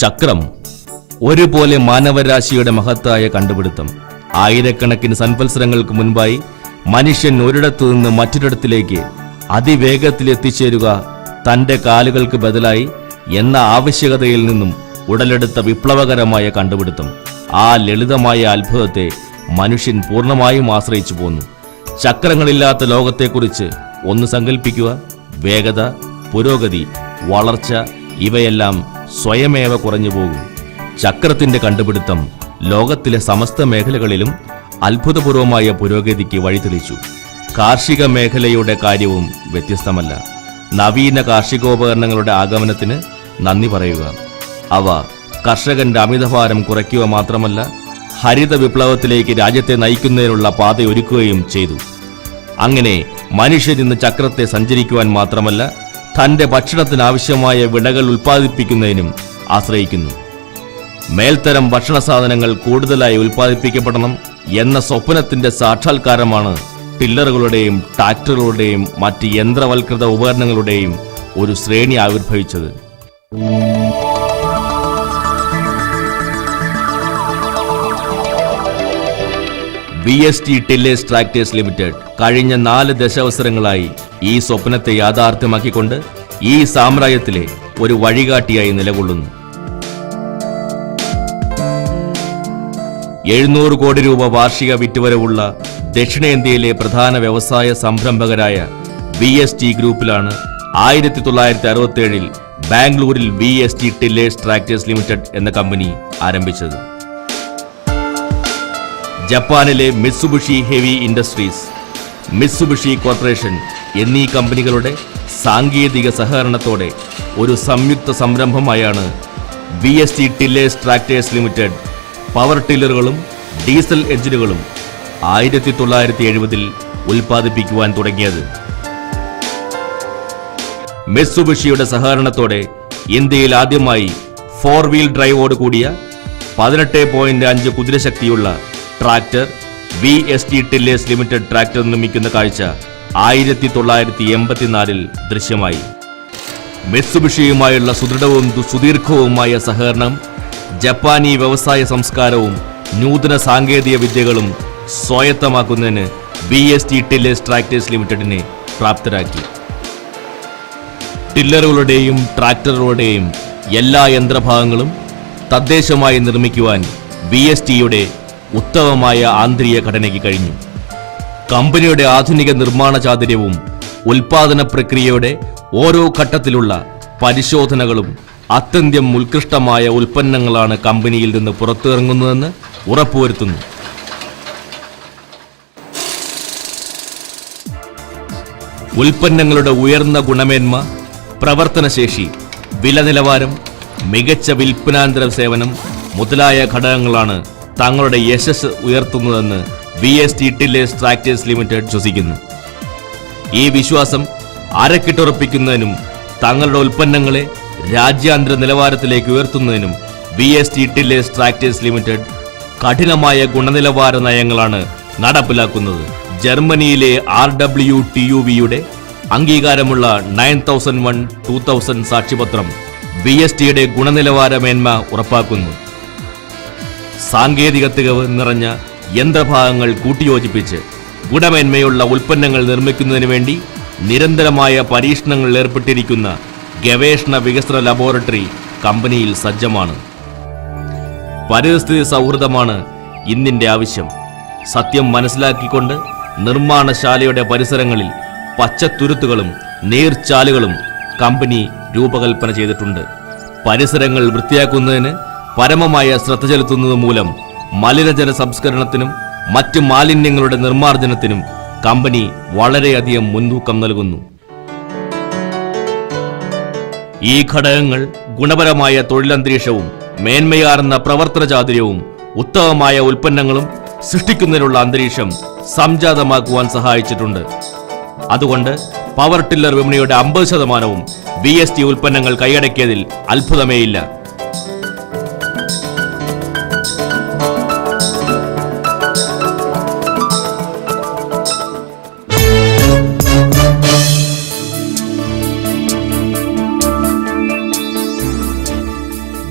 ചക്രം ഒരുപോലെ മാനവരാശിയുടെ മഹത്തായ കണ്ടുപിടുത്തം. ആയിരക്കണക്കിന് സംവത്സരങ്ങൾക്ക് മുൻപായി മനുഷ്യൻ ഒരിടത്തു നിന്ന് മറ്റൊരിടത്തിലേക്ക് അതിവേഗത്തിൽ എത്തിച്ചേരുക തൻ്റെ കാലുകൾക്ക് ബദലായി എന്ന ആവശ്യകതയിൽ നിന്നും ഉടലെടുത്ത വിപ്ലവകരമായ കണ്ടുപിടുത്തം. ആ ലളിതമായ അത്ഭുതത്തെ മനുഷ്യൻ പൂർണ്ണമായും ആശ്രയിച്ചു പോന്നു. ചക്രങ്ങളില്ലാത്ത ലോകത്തെക്കുറിച്ച് ഒന്ന് സങ്കല്പിക്കുക. വേഗത, പുരോഗതി, വളർച്ച ഇവയെല്ലാം സ്വയമേവ കുറഞ്ഞു പോകും. ചക്രത്തിന്റെ കണ്ടുപിടുത്തം ലോകത്തിലെ സമസ്ത മേഖലകളിലും അത്ഭുതപൂർവമായ പുരോഗതിക്ക് വഴിതെളിച്ചു. കാർഷിക മേഖലയുടെ കാര്യവും വ്യത്യസ്തമല്ല. നവീന കാർഷികോപകരണങ്ങളുടെ ആഗമനത്തിന് നന്ദി പറയുക. അവ കർഷകന്റെ അമിതഭാരം കുറയ്ക്കുക മാത്രമല്ല, ഹരിത വിപ്ലവത്തിലേക്ക് രാജ്യത്തെ നയിക്കുന്നതിനുള്ള പാതയൊരുക്കുകയും ചെയ്തു. അങ്ങനെ മനുഷ്യൻ ഇന്ന് ചക്രത്തെ സഞ്ചരിക്കുവാൻ മാത്രമല്ല, തന്റെ ഭക്ഷണത്തിനാവശ്യമായ വിളകൾ ഉൽപ്പാദിപ്പിക്കുന്നതിനും ആശ്രയിക്കുന്നു. മേൽത്തരം ഭക്ഷണ സാധനങ്ങൾ കൂടുതലായി ഉൽപ്പാദിപ്പിക്കപ്പെടണം എന്ന സ്വപ്നത്തിന്റെ സാക്ഷാത്കാരമാണ് ടില്ലറുകളുടെയും ട്രാക്ടറുകളുടെയും മറ്റ് യന്ത്രവൽകൃത ഉപകരണങ്ങളുടെയും ഒരു ശ്രേണി ആവിർഭവിച്ചത്. VST ടില്ലേഴ്സ് ട്രാക്ടേഴ്സ് ലിമിറ്റഡ് കഴിഞ്ഞ 4 ദശാവസരങ്ങളായി ഈ സ്വപ്നത്തെ യാഥാർത്ഥ്യമാക്കിക്കൊണ്ട് ഈ സാമ്രാജ്യത്തിലെ ഒരു വഴികാട്ടിയായി നിലകൊള്ളുന്നു. 700 കോടി രൂപ വാർഷിക വിറ്റുവരവുള്ള ദക്ഷിണേന്ത്യയിലെ പ്രധാന വ്യവസായ സംരംഭകരായ VST ഗ്രൂപ്പിലാണ് 1967-ൽ ബാംഗ്ലൂരിൽ VST ടില്ലേഴ്സ് ട്രാക്ടേഴ്സ് ലിമിറ്റഡ് എന്ന കമ്പനി ആരംഭിച്ചത്. ജപ്പാനിലെ Mitsubishi Heavy Industries, Mitsubishi Corporation എന്നീ കമ്പനികളുടെ സാങ്കേതിക സഹകരണത്തോടെ ഒരു സംയുക്ത സംരംഭമായാണ് VST Tillers Tractors Limited power ടില്ലറുകളും ഡീസൽ എഞ്ചിനുകളും 1970-ൽ ഉൽപ്പാദിപ്പിക്കുവാൻ തുടങ്ങിയത്. മിത്സുബിഷിയുടെ സഹകരണത്തോടെ ഇന്ത്യയിൽ ആദ്യമായി 4 വീൽ ഡ്രൈവോട് കൂടിയ 18.5 കുതിരശക്തിയുള്ള tractor VST Tillers Limited tractor നിർമ്മിക്കുന്ന കാഴ്ച 1984-ൽ ദൃശ്യമായി. മിത്സുബിഷിയുമായുള്ള സുദൃഢവും സുദീർഘവുമായ സഹകരണം ജപ്പാനീ വ്യവസായ സംസ്കാരവും നൂതന സാങ്കേതിക വിദ്യകളും സ്വായത്തമാക്കുന്നതിന് VST ടില്ലേഴ്സ് ട്രാക്ടേഴ്സ് ലിമിറ്റഡിനെ പ്രാപ്തരാക്കി. ടില്ലറുകളുടെയും ട്രാക്ടറുകളുടെയും എല്ലാ യന്ത്രഭാഗങ്ങളും തദ്ദേശമായി നിർമ്മിക്കുവാൻ VSTയുടെ ഉത്തമമായ ആന്തരിക ഘടനയ്ക്ക് കഴിഞ്ഞു. കമ്പനിയുടെ ആധുനിക നിർമ്മാണ ചാതുര്യവും ഉൽപാദന പ്രക്രിയയുടെ ഓരോ ഘട്ടത്തിലുള്ള പരിശോധനകളും അത്യന്തം ഉത്കൃഷ്ടമായ ഉൽപ്പന്നങ്ങളാണ് കമ്പനിയിൽ നിന്ന് പുറത്തിറങ്ങുന്നതെന്ന് ഉറപ്പുവരുത്തുന്നു. ഉൽപ്പന്നങ്ങളുടെ ഉയർന്ന ഗുണമേന്മ, പ്രവർത്തനശേഷി, വില നിലവാരം, മികച്ച വിൽപ്പനാന്തര സേവനം മുതലായ ഘടകങ്ങളാണ് തങ്ങളുടെ യശസ് ഉയർത്തുന്നതെന്ന് VST ടില്ലേഴ്സ് ട്രാക്ടേഴ്സ് ലിമിറ്റഡ് വിശ്വസിക്കുന്നു. ഈ വിശ്വാസം അരക്കിട്ടുറപ്പിക്കുന്നതിനും തങ്ങളുടെ ഉൽപ്പന്നങ്ങളെ രാജ്യാന്തര നിലവാരത്തിലേക്ക് ഉയർത്തുന്നതിനും VST ടില്ലേഴ്സ് ട്രാക്ടേഴ്സ് ലിമിറ്റഡ് കഠിനമായ ഗുണനിലവാര നയങ്ങളാണ് നടപ്പിലാക്കുന്നത്. ജർമ്മനിയിലെ RWTUVയുടെ അംഗീകാരമുള്ള 9001-2000 സാക്ഷ്യപത്രം VSTയുടെ ഗുണനിലവാര മേന്മ ഉറപ്പാക്കുന്നു. സാങ്കേതിക തികവ് നിറഞ്ഞ യന്ത്രഭാഗങ്ങൾ കൂട്ടിയോജിപ്പിച്ച് ഗുണമേന്മയുള്ള ഉൽപ്പന്നങ്ങൾ നിർമ്മിക്കുന്നതിന് വേണ്ടി നിരന്തരമായ പരീക്ഷണങ്ങളിൽ ഏർപ്പെട്ടിരിക്കുന്ന ഗവേഷണ വികസന ലബോറട്ടറി കമ്പനിയിൽ സജ്ജമാണ്. പരിസ്ഥിതി സൗഹൃദമാണ് ഇന്നിന്റെ ആവശ്യം. സത്യം മനസ്സിലാക്കിക്കൊണ്ട് നിർമ്മാണശാലയുടെ പരിസരങ്ങളിൽ പച്ചത്തുരുത്തുകളും നീർച്ചാലുകളും കമ്പനി രൂപകൽപ്പന ചെയ്തിട്ടുണ്ട്. പരിസരങ്ങൾ വൃത്തിയാക്കുന്നതിന് പരമമായ ശ്രദ്ധ ചെലുത്തുന്നത് മൂലം മലിനജല സംസ്കരണത്തിനും മറ്റു മാലിന്യങ്ങളുടെ നിർമ്മാർജ്ജനത്തിനും കമ്പനി വളരെയധികം മുൻതൂക്കം നൽകുന്നു. ഈ ഘടകങ്ങൾ ഗുണപരമായ തൊഴിലന്തരീക്ഷവും മേന്മയാർന്ന പ്രവർത്തന ചാതുര്യവും ഉത്തമമായ ഉൽപ്പന്നങ്ങളും സൃഷ്ടിക്കുന്നതിനുള്ള അന്തരീക്ഷം സംജാതമാക്കുവാൻ സഹായിച്ചിട്ടുണ്ട്. അതുകൊണ്ട് പവർ ടില്ലർ വിപണിയുടെ 50% VST ഉൽപ്പന്നങ്ങൾ കൈയടക്കിയതിൽ അത്ഭുതമേയില്ല.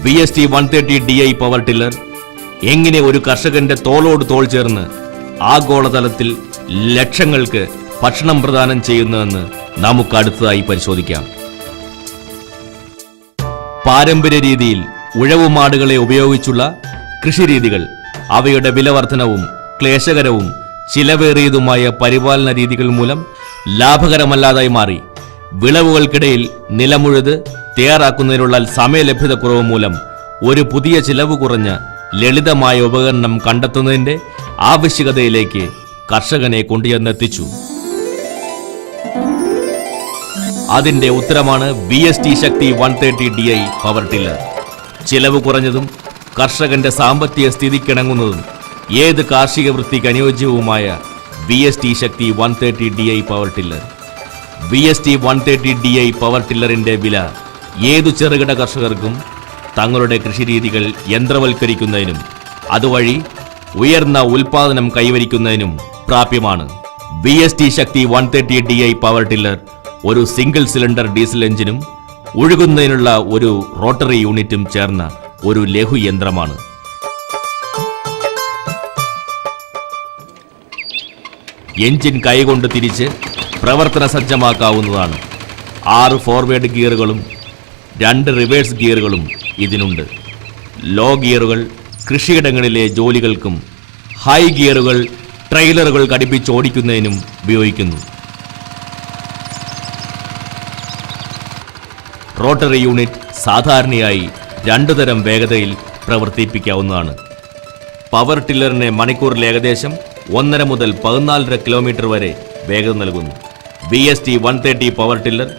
BST 130 DI പവർ ടില്ലർ എങ്ങനെ ഒരു കർഷകന്റെ തോളോട് തോൾ ചേർന്ന് ആഗോളതലത്തിൽ ലക്ഷങ്ങൾക്ക് ഭക്ഷണം പ്രദാനം ചെയ്യുന്നതെന്ന് നമുക്ക് അടുത്തതായി പരിശോധിക്കാം. പാരമ്പര്യ രീതിയിൽ ഉഴവുമാടുകളെ ഉപയോഗിച്ചുള്ള കൃഷിരീതികൾ അവയുടെ വിലവർധനവും ക്ലേശകരവും ചിലവേറിയതുമായ പരിപാലന രീതികൾ മൂലം ലാഭകരമല്ലാതായി മാറി. വിളവുകൾക്കിടയിൽ നിലമുഴുത് തയ്യാറാക്കുന്നതിനുള്ള സമയലഭ്യതക്കുറവ് മൂലം ഒരു പുതിയ ചിലവ് കുറഞ്ഞ ലളിതമായ ഉപകരണം കണ്ടെത്തുന്നതിന്റെ ആവശ്യകതയിലേക്ക് കർഷകനെ കൊണ്ടുചെന്നെത്തിച്ചു. അതിന്റെ ഉത്തരമാണ് BST Shakti 130 DI power tiller. ചിലവ് കുറഞ്ഞതും കർഷകന്റെ സാമ്പത്തിക സ്ഥിതിക്കിണങ്ങുന്നതും ഏത് കാർഷിക വൃത്തിക്ക് അനുയോജ്യവുമായ BST Shakti 130 DI power tiller. BST 130 DI power ടില്ലറിന്റെ വില ഏതു ചെറുകിട കർഷകർക്കും തങ്ങളുടെ കൃഷിരീതികൾ യന്ത്രവൽക്കരിക്കുന്നതിനും അതുവഴി ഉയർന്ന ഉൽപാദനം കൈവരിക്കുന്നതിനും പ്രാപ്യമാണ്. BST Shakti 130 DI power tiller ഒരു സിംഗിൾ സിലിണ്ടർ ഡീസൽ എഞ്ചിനും ഒഴുകുന്നതിനുള്ള ഒരു റോട്ടറി യൂണിറ്റും ചേർന്ന ഒരു ലഘു യന്ത്രമാണ്. എഞ്ചിൻ കൈകൊണ്ട് തിരിച്ച് പ്രവർത്തന സജ്ജമാക്കാവുന്നതാണ്. 6 ഫോർവേഡ് ഗിയറുകളും 2 റിവേഴ്സ് ഗിയറുകളും ഇതിനുണ്ട്. ലോ ഗിയറുകൾ കൃഷിയിടങ്ങളിലെ ജോലികൾക്കും ഹൈ ഗിയറുകൾ ട്രെയിലറുകൾ ഘടിപ്പിച്ചോടിക്കുന്നതിനും ഉപയോഗിക്കുന്നു. റോട്ടറി യൂണിറ്റ് സാധാരണയായി 2 തരം വേഗതയിൽ പ്രവർത്തിപ്പിക്കാവുന്നതാണ്. പവർ ടില്ലറിന് മണിക്കൂറിൽ ഏകദേശം 1.5 മുതൽ 14.5 കിലോമീറ്റർ വരെ വേഗത നൽകുന്നു. BST 130 പവർ ടില്ലർ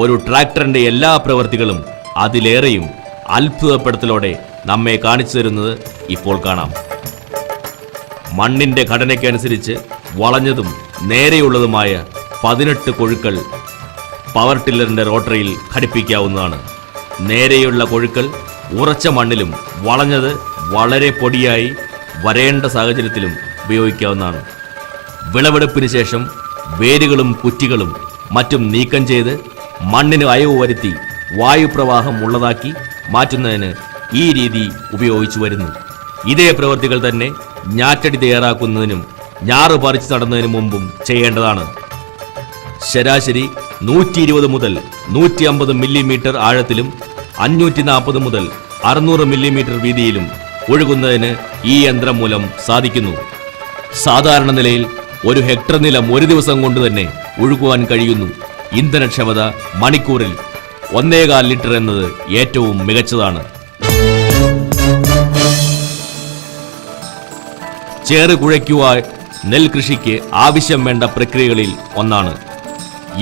ഒരു ട്രാക്ടറിന്റെ എല്ലാ പ്രവൃത്തികളും അതിലേറെയും അത്ഭുതപ്പെടുത്തലോടെ നമ്മെ കാണിച്ചു തരുന്നത് ഇപ്പോൾ കാണാം. മണ്ണിന്റെ ഘടനയ്ക്കനുസരിച്ച് വളഞ്ഞതും നേരെയുള്ളതുമായ 18 കൊഴുക്കൾ പവർ ടില്ലറിന്റെ റോട്ടറിയിൽ ഘടിപ്പിക്കാവുന്നതാണ്. നേരെയുള്ള കൊഴുക്കൾ ഉറച്ച മണ്ണിലും വളഞ്ഞത് വളരെ പൊടിയായി വരേണ്ട സാഹചര്യത്തിലും ഉപയോഗിക്കാവുന്നതാണ്. വിളവെടുപ്പിന് ശേഷം വേരുകളും കുറ്റികളും മറ്റും നീക്കം ചെയ്ത് മണ്ണിന് അയവ് വരുത്തി വായുപ്രവാഹം ഉള്ളതാക്കി മാറ്റുന്നതിന് ഈ രീതി ഉപയോഗിച്ചു വരുന്നു. ഇതേ പ്രവൃത്തികൾ തന്നെ ഞാറ്റടി തയ്യാറാക്കുന്നതിനും ഞാറ് പറിച്ചു നടുന്നതിന് മുമ്പും ചെയ്യേണ്ടതാണ്. ശരാശരി 120 മുതൽ 150 മില്ലിമീറ്റർ ആഴത്തിലും 540 മുതൽ 600 മില്ലിമീറ്റർ വീതിയിലും ഒഴുകുന്നതിന് ഈ യന്ത്രം മൂലം സാധിക്കുന്നു. സാധാരണ നിലയിൽ ഒരു ഹെക്ടർ നിലം ഒരു ദിവസം കൊണ്ട് തന്നെ ഒഴുകുവാൻ കഴിയുന്നു. ഇന്ധനക്ഷമത മണിക്കൂറിൽ 1.25 ലിറ്റർ എന്നത് ഏറ്റവും മികച്ചതാണ്. ചേറ് കുഴയ്ക്കുവാൻ നെൽകൃഷിക്ക് ആവശ്യം വേണ്ട പ്രക്രിയകളിൽ ഒന്നാണ്.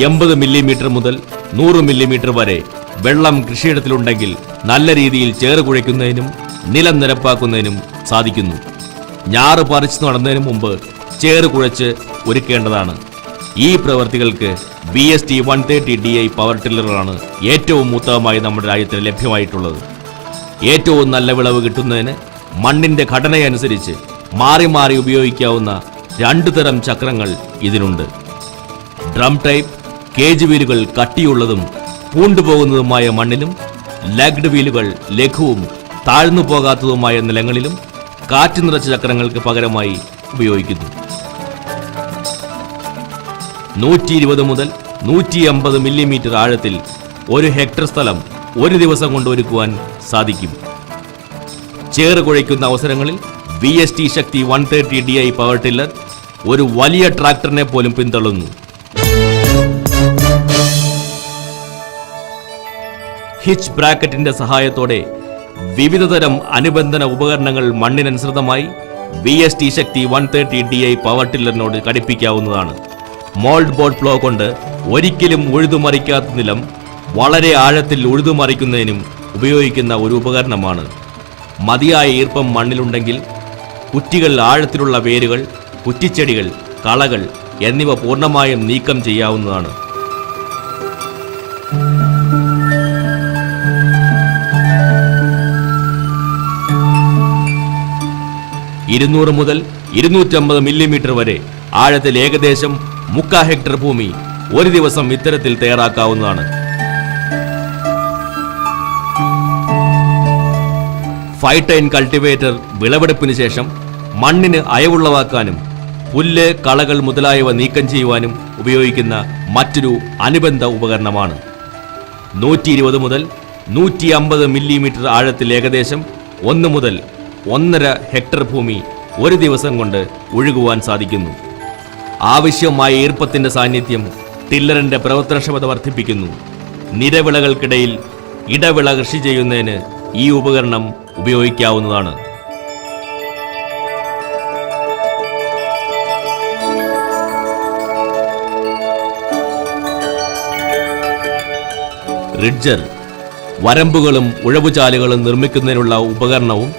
80 മില്ലിമീറ്റർ മുതൽ 100 മില്ലിമീറ്റർ വരെ വെള്ളം കൃഷിയിടത്തിലുണ്ടെങ്കിൽ നല്ല രീതിയിൽ ചേറ് കുഴയ്ക്കുന്നതിനും നിലം നിരപ്പാക്കുന്നതിനും സാധിക്കുന്നു. ഞാറ് പറിച്ചു നടന്നതിന് മുമ്പ് ചേറ് കുഴച്ച് ഒരുക്കേണ്ടതാണ്. ഈ പ്രവൃത്തികൾക്ക് BST 130 DI പവർ ടില്ലറാണ് ഏറ്റവും ഉത്തമമായി നമ്മുടെ രാജ്യത്ത് ലഭ്യമായിട്ടുള്ളത്. ഏറ്റവും നല്ല വിളവ് കിട്ടുന്നതിന് മണ്ണിന്റെ ഘടനയനുസരിച്ച് മാറി മാറി ഉപയോഗിക്കാവുന്ന 2 തരം ചക്രങ്ങൾ ഇതിനുണ്ട്. ഡ്രം ടൈപ്പ് കേജ് വീലുകൾ കട്ടിയുള്ളതും പൂണ്ടുപോകുന്നതുമായ മണ്ണിലും ലെഗ്ഡ് വീലുകൾ ലഘുവും താഴ്ന്നു പോകാത്തതുമായ നിലങ്ങളിലും കാറ്റ് നിറച്ച ചക്രങ്ങൾക്ക് പകരമായി ഉപയോഗിക്കുന്നു. 120 മുതൽ 150 മില്ലിമീറ്റർ ആഴത്തിൽ 1 ഹെക്ടർ സ്ഥലം ഒരു ദിവസം കൊണ്ട് ഒരുക്കുവാൻ സാധിക്കും. ചേറ് കുഴയ്ക്കുന്ന അവസരങ്ങളിൽ BST Shakti 130 DI power tiller ഒരു വലിയ ട്രാക്ടറിനെ പോലും പിന്തള്ളുന്നു. ഹിച്ച് ബ്രാക്കറ്റിന്റെ സഹായത്തോടെ വിവിധതരം അനുബന്ധന ഉപകരണങ്ങൾ മണ്ണിനനുസൃതമായി BST ശക്തി 130 DI പവർ ടില്ലറിനോട് ഘടിപ്പിക്കാവുന്നതാണ്. മോൾഡ് ബോർഡ് പ്ലോ കൊണ്ട് ഒരിക്കലും ഉഴുതുമറിക്കാത്ത നിലം വളരെ ആഴത്തിൽ ഉഴുതുമറിക്കുന്നതിനും ഉപയോഗിക്കുന്ന ഒരു ഉപകരണമാണ്. മതിയായ ഈർപ്പം മണ്ണിലുണ്ടെങ്കിൽ കുറ്റികൾ, ആഴത്തിലുള്ള വേരുകൾ, കുറ്റിച്ചെടികൾ, കളകൾ എന്നിവ പൂർണ്ണമായും നീക്കം ചെയ്യാവുന്നതാണ്. ഇരുന്നൂറ് മുതൽ 250 മില്ലിമീറ്റർ വരെ ആഴത്തിൽ ഏകദേശം 3/4 ഹെക്ടർ ഭൂമി ഒരു ദിവസം ഇത്തരത്തിൽ തയ്യാറാക്കാവുന്നതാണ്. ഫൈറ്റൈൻ കൾട്ടിവേറ്റർ വിളവെടുപ്പിന് ശേഷം മണ്ണിന് അയവുള്ളവാക്കാനും പുല്ല്, കളകൾ മുതലായവ നീക്കം ചെയ്യുവാനും ഉപയോഗിക്കുന്ന മറ്റൊരു അനുബന്ധ ഉപകരണമാണ്. 120 മുതൽ 150 മില്ലിമീറ്റർ ആഴത്തിൽ ഏകദേശം 1 മുതൽ 1.5 ഹെക്ടർ ഭൂമി ഒരു ദിവസം കൊണ്ട് ഒഴുകുവാൻ സാധിക്കുന്നു. ആവശ്യമായ ഈർപ്പത്തിന്റെ സാന്നിധ്യം ടില്ലറിന്റെ പ്രവർത്തനക്ഷമത വർദ്ധിപ്പിക്കുന്നു. നിരവിളകൾക്കിടയിൽ ഇടവിള കൃഷി ചെയ്യുന്നതിന് ഈ ഉപകരണം ഉപയോഗിക്കാവുന്നതാണ്. റിഡ്ജർ വരമ്പുകളും ഉഴവുചാലുകളും നിർമ്മിക്കുന്നതിനുള്ള ഉപകരണവും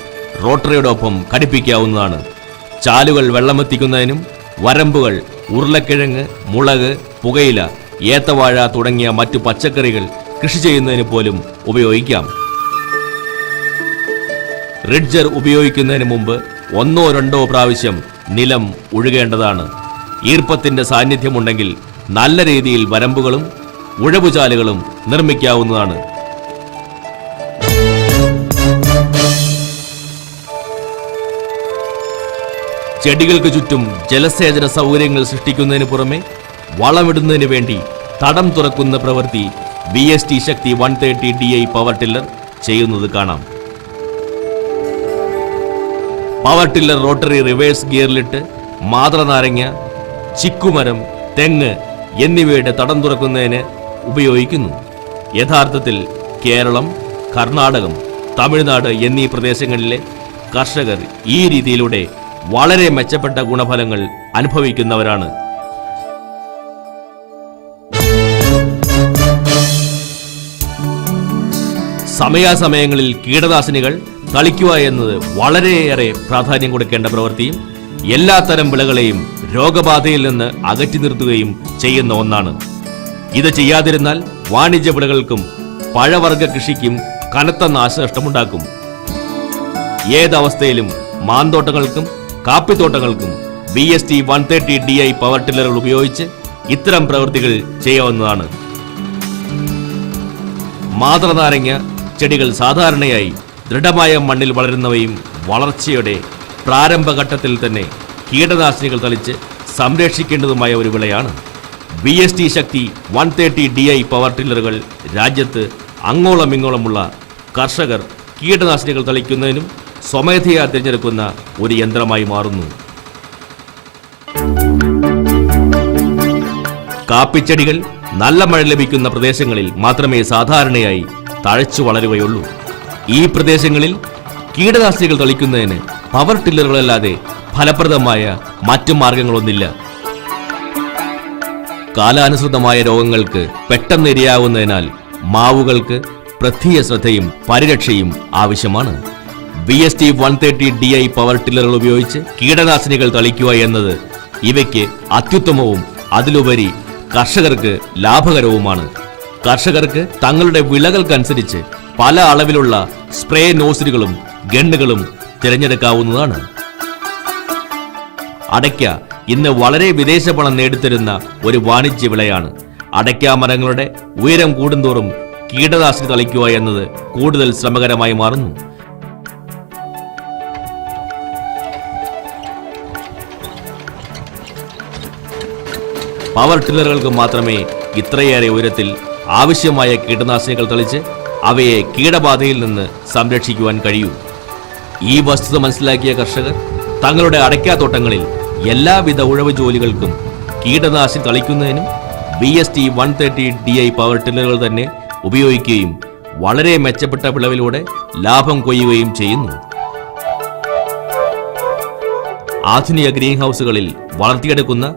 റോട്ടറിയോടൊപ്പം ഘടിപ്പിക്കാവുന്നതാണ്. ചാലുകൾ വെള്ളമെത്തിക്കുന്നതിനും വരമ്പുകൾ ഉരുളക്കിഴങ്ങ്, മുളക്, പുകയില, ഏത്തവാഴ തുടങ്ങിയ മറ്റു പച്ചക്കറികൾ കൃഷി ചെയ്യുന്നതിന് പോലും ഉപയോഗിക്കാം. റിഡ്ജർ ഉപയോഗിക്കുന്നതിന് മുമ്പ് 1-2 പ്രാവശ്യം നിലം ഉഴുകേണ്ടതാണ്. ഈർപ്പത്തിന്റെ സാന്നിധ്യമുണ്ടെങ്കിൽ നല്ല രീതിയിൽ വരമ്പുകളും ഉഴവുചാലുകളും നിർമ്മിക്കാവുന്നതാണ്. ചെടികൾക്ക് ചുറ്റും ജലസേചന സൗകര്യങ്ങൾ സൃഷ്ടിക്കുന്നതിന് പുറമെ വളമിടുന്നതിന് വേണ്ടി തടം തുറക്കുന്ന പ്രവൃത്തി VST ശക്തി 130 DI പവർ ടില്ലർ ചെയ്യുന്നത് കാണാം. പവർ ടില്ലർ റോട്ടറി റിവേഴ്സ് ഗിയറിലിട്ട് മാതളനാരങ്ങ, ചിക്കുമരം, തെങ്ങ് എന്നിവയുടെ തടം തുറക്കുന്നതിന് ഉപയോഗിക്കുന്നു. യഥാർത്ഥത്തിൽ കേരളം, കർണാടകം, തമിഴ്നാട് എന്നീ പ്രദേശങ്ങളിലെ കർഷകർ ഈ രീതിയിലൂടെ വളരെ മെച്ചപ്പെട്ട ഗുണഫലങ്ങൾ അനുഭവിക്കുന്നവരാണ്. സമയാസമയങ്ങളിൽ കീടനാശിനികൾ തളിക്കുക എന്നത് വളരെയേറെ പ്രാധാന്യം കൊടുക്കേണ്ട പ്രവൃത്തിയും എല്ലാത്തരം വിളകളെയും രോഗബാധയിൽ നിന്ന് അകറ്റി നിർത്തുകയും ചെയ്യുന്ന ഒന്നാണ്. ഇത് ചെയ്യാതിരുന്നാൽ വാണിജ്യ വിളകൾക്കും പഴവർഗ കൃഷിക്കും കനത്ത നാശനഷ്ടമുണ്ടാക്കും. ഏതവസ്ഥയിലും മാന്തോട്ടങ്ങൾക്കും കാപ്പിത്തോട്ടങ്ങൾക്കും VST 130 DI പവർ ടില്ലറുകൾ ഉപയോഗിച്ച് ഇത്തരം പ്രവൃത്തികൾ ചെയ്യാവുന്നതാണ്. മാതളനാരങ്ങ ചെടികൾ സാധാരണയായി ദൃഢമായ മണ്ണിൽ വളരുന്നവയും വളർച്ചയുടെ പ്രാരംഭഘട്ടത്തിൽ തന്നെ കീടനാശിനികൾ തളിച്ച് സംരക്ഷിക്കേണ്ടതുമായ ഒരു വിളയാണ്. VST ശക്തി 130 DI പവർ ടില്ലറുകൾ രാജ്യത്ത് അങ്ങോളം ഇങ്ങോളമുള്ള കർഷകർ കീടനാശിനികൾ തളിക്കുന്നതിനും സ്വമേധയാ തിരഞ്ഞെടുക്കുന്ന ഒരു യന്ത്രമായി മാറുന്നു. കാപ്പിച്ചെടികൾ നല്ല മഴ ലഭിക്കുന്ന പ്രദേശങ്ങളിൽ മാത്രമേ സാധാരണയായി തഴച്ചു വളരുകയുള്ളൂ. ഈ പ്രദേശങ്ങളിൽ കീടനാശിനികൾ തളിക്കുന്നതിന് പവർ ടില്ലറുകളല്ലാതെ ഫലപ്രദമായ മറ്റു മാർഗങ്ങളൊന്നില്ല. കാലാനുസൃതമായ രോഗങ്ങൾക്ക് പെട്ടെന്ന് ഇരയാവുന്നതിനാൽ മാവുകൾക്ക് പ്രത്യേക ശ്രദ്ധയും പരിരക്ഷയും ആവശ്യമാണ്. VST 130 DI പവർ ടില്ലറുകൾ ഉപയോഗിച്ച് കീടനാശിനികൾ തളിക്കുക എന്നത് ഇവയ്ക്ക് അത്യുത്തമവും അതിലുപരി കർഷകർക്ക് ലാഭകരവുമാണ്. കർഷകർക്ക് തങ്ങളുടെ വിളകൾക്കനുസരിച്ച് പല അളവിലുള്ള സ്പ്രേ നോസിലുകളും ഗണ്ണുകളും തിരഞ്ഞെടുക്കാവുന്നതാണ്. അടയ്ക്ക ഇന്ന് വളരെ വിദേശ പണം നേടിത്തരുന്ന ഒരു വാണിജ്യ വിളയാണ്. അടയ്ക്ക മരങ്ങളുടെ ഉയരം കൂടുന്തോറും കീടനാശിനി തളിക്കുക എന്നത് കൂടുതൽ ശ്രമകരമായി മാറുന്നു. പവർ ടില്ലറുകൾക്ക് മാത്രമേ ഇത്രയേറെ ഉയരത്തിൽ ആവശ്യമായ കീടനാശിനികൾ തളിച്ച് അവയെ കീടബാധയിൽ നിന്ന് സംരക്ഷിക്കുവാൻ കഴിയൂ. ഈ വസ്തുത മനസ്സിലാക്കിയ കർഷകർ തങ്ങളുടെ അടയ്ക്കാത്തോട്ടങ്ങളിൽ എല്ലാവിധ ഉഴവ് ജോലികൾക്കും കീടനാശിനി തളിക്കുന്നതിനും VST 130 DI പവർ ടില്ലറുകൾ തന്നെ ഉപയോഗിക്കുകയും വളരെ മെച്ചപ്പെട്ട വിളവിലൂടെ ലാഭം കൊയ്യുകയും ചെയ്യുന്നു. ആധുനിക ഗ്രീൻ ഹൗസുകളിൽ വളർത്തിയെടുക്കുന്ന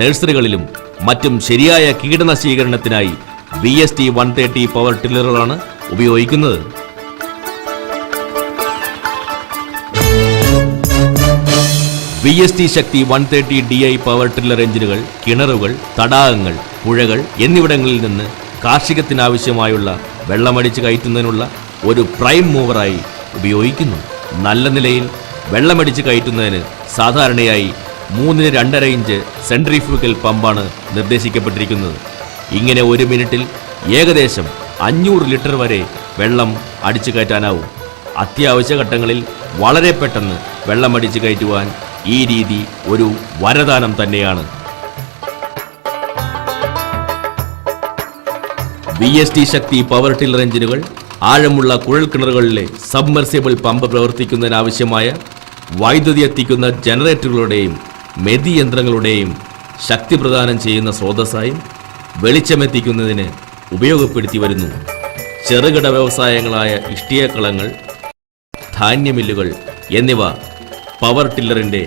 നഴ്സറികളിലും മറ്റും ശരിയായ കീടനശീകരണത്തിനായി VST 130 പവർ ടില്ലറുകളാണ് ഉപയോഗിക്കുന്നത്. VST ശക്തി 130 DI പവർ ടില്ലർ എഞ്ചിനുകൾ കിണറുകൾ, തടാകങ്ങൾ, പുഴകൾ എന്നിവിടങ്ങളിൽ നിന്ന് കാർഷികത്തിനാവശ്യമായുള്ള വെള്ളമടിച്ച് കയറ്റുന്നതിനുള്ള ഒരു പ്രൈം മൂവറായി ഉപയോഗിക്കുന്നു. നല്ല നിലയിൽ വെള്ളമടിച്ച് കയറ്റുന്നതിന് സാധാരണയായി 3-2.5 ഇഞ്ച് സെൻട്രിഫ്യൂഗൽ പമ്പാണ് നിർദ്ദേശിക്കപ്പെട്ടിരിക്കുന്നത്. ഇങ്ങനെ ഒരു മിനിറ്റിൽ ഏകദേശം 500 ലിറ്റർ വരെ വെള്ളം അടിച്ചു കയറ്റാനാവും. അത്യാവശ്യ ഘട്ടങ്ങളിൽ വളരെ പെട്ടെന്ന് വെള്ളമടിച്ച് കയറ്റുവാൻ ഈ രീതി ഒരു വരദാനം തന്നെയാണ്. VST ശക്തി പവർ ടില്ലർ എഞ്ചിനുകൾ ആഴമുള്ള കുഴൽക്കിണറുകളിലെ സബ്മർസിബിൾ പമ്പ് പ്രവർത്തിക്കുന്നതിനാവശ്യമായ വൈദ്യുതി എത്തിക്കുന്ന ജനറേറ്ററുകളുടെയും മെതിയന്ത്രങ്ങളുടെയും ശക്തി പ്രദാനം ചെയ്യുന്ന സ്രോതസ്സായും വെളിച്ചമെത്തിക്കുന്നതിന് ഉപയോഗപ്പെടുത്തി വരുന്നു. ചെറുകിട വ്യവസായങ്ങളായ ഇഷ്ടികക്കളങ്ങൾ, ധാന്യമില്ലുകൾ എന്നിവ പവർ ടില്ലറിൻ്റെ